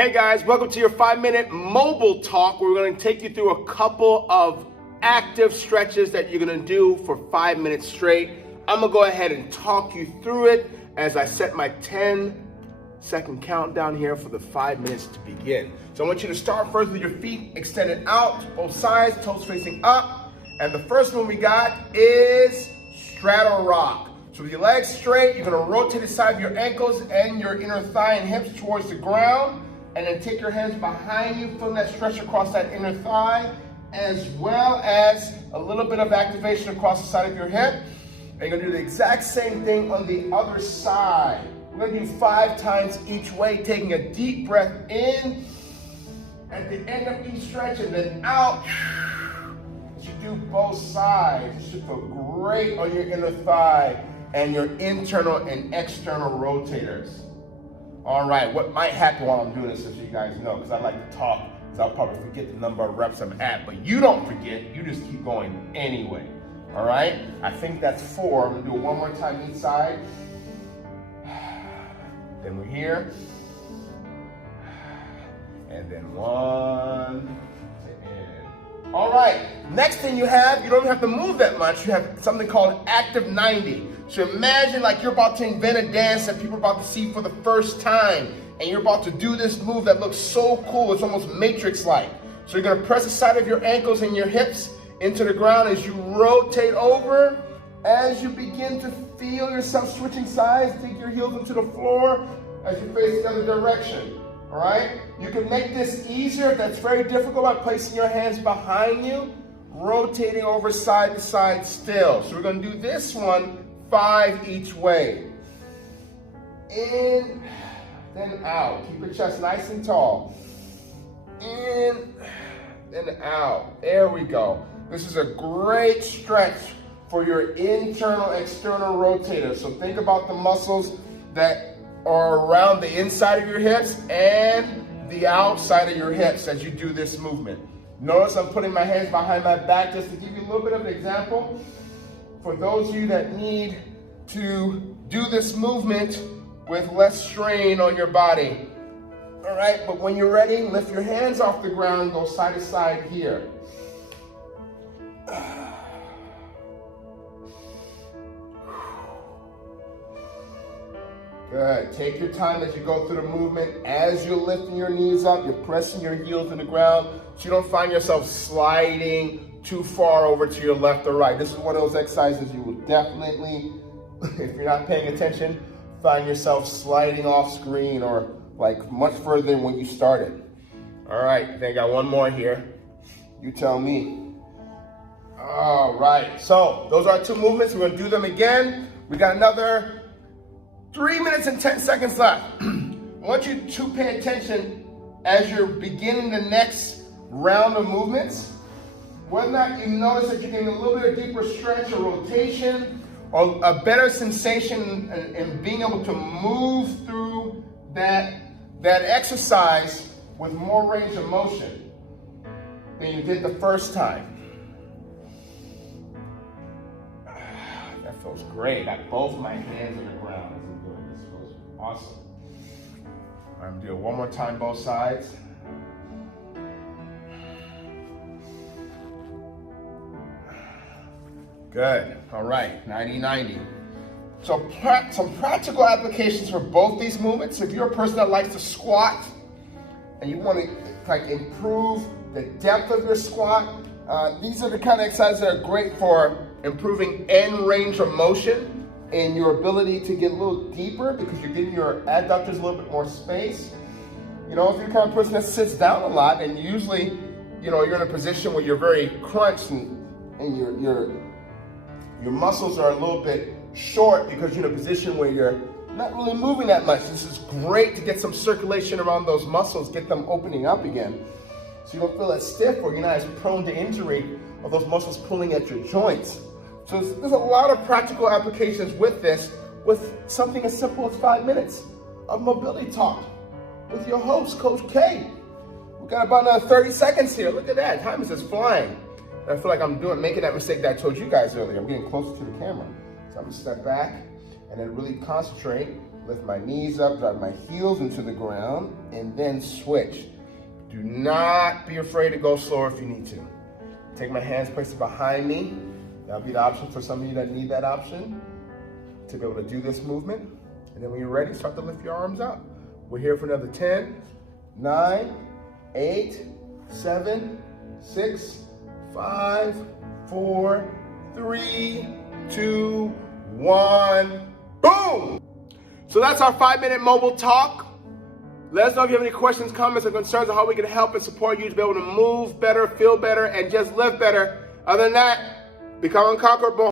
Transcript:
Hey guys, welcome to your 5-minute mobile talk where we're going to take you through a couple of active stretches that you're going to do for 5 minutes straight. I'm going to go ahead and talk you through it as I set my 10-second countdown here for the 5 minutes to begin. So I want you to start first with your feet extended out, both sides, toes facing up. And the first one we got is straddle rock. So with your legs straight, you're going to rotate the side of your ankles and your inner thigh and hips towards the ground. And then take your hands behind you, feeling that stretch across that inner thigh, as well as a little bit of activation across the side of your hip. And you're gonna do the exact same thing on the other side. We're gonna do 5 times each way, taking a deep breath in at the end of each stretch and then out. As you do both sides, this should feel great on your inner thigh and your internal and external rotators. All right, what might happen while I'm doing this, so you guys know, because I like to talk, because I'll probably forget the number of reps I'm at, but you don't forget, you just keep going anyway. All right, I think that's 4. I'm gonna do it one more time each side. Then we're here. And then 1 to end. All right, next thing you have, you don't have to move that much. You have something called active 90. So imagine like you're about to invent a dance that people are about to see for the first time, and you're about to do this move that looks so cool, it's almost Matrix-like. So you're gonna press the side of your ankles and your hips into the ground as you rotate over. As you begin to feel yourself switching sides, dig your heels into the floor as you face the other direction, all right? You can make this easier if that's very difficult by placing your hands behind you, rotating over side to side still. So we're gonna do this one 5 each way. In, then out. Keep your chest nice and tall. In, then out. There we go. This is a great stretch for your internal, external rotators. So think about the muscles that are around the inside of your hips and the outside of your hips as you do this movement. Notice I'm putting my hands behind my back just to give you a little bit of an example. For those of you that need to do this movement with less strain on your body. All right, but when you're ready, lift your hands off the ground and go side to side here. Good. Take your time as you go through the movement. As you're lifting your knees up, you're pressing your heels to the ground so you don't find yourself sliding too far over to your left or right. This is one of those exercises you will definitely, if you're not paying attention, find yourself sliding off screen or like much further than when you started. All right, I think I got one more here. You tell me. All right, so those are our 2 movements. We're gonna do them again. We got another 3 minutes and 10 seconds left. I want you to pay attention as you're beginning the next round of movements. Whether or not you notice that you're getting a little bit of deeper stretch or rotation or a better sensation in being able to move through that exercise with more range of motion than you did the first time. That feels great. I got both my hands on the ground as I'm doing this. Feels awesome. I'm gonna do it one more time, both sides. Good. All right, 90-90. So some practical applications for both these movements. If you're a person that likes to squat and you want to like improve the depth of your squat, these are the kind of exercises that are great for improving end range of motion and your ability to get a little deeper because you're giving your adductors a little bit more space. You know, if you're the kind of person that sits down a lot and usually, you know, you're in a position where you're very crunched and your muscles are a little bit short because you're in a position where you're not really moving that much. This is great to get some circulation around those muscles, get them opening up again. So you don't feel as stiff or you're not as prone to injury of those muscles pulling at your joints. So there's a lot of practical applications with this, with something as simple as 5 minutes of mobility talk with your host, Coach K. We've got about another 30 seconds here. Look at that, time is just flying. I feel like I'm making that mistake that I told you guys earlier. I'm getting closer to the camera. So I'm gonna step back and then really concentrate Lift my knees up, drive my heels into the ground, and then switch. Do not be afraid to go slower if you need to. Take my hands, place it behind me. That'll be the option for some of you that need that option to be able to do this movement. And then when you're ready, start to lift your arms up. We're here for another 10, 9, 8, 7, 6, 5, 4, 3, 2, 1, boom! So that's our 5-minute mobile talk. Let us know if you have any questions, comments, or concerns on how we can help and support you to be able to move better, feel better, and just live better. Other than that, become unconquerable.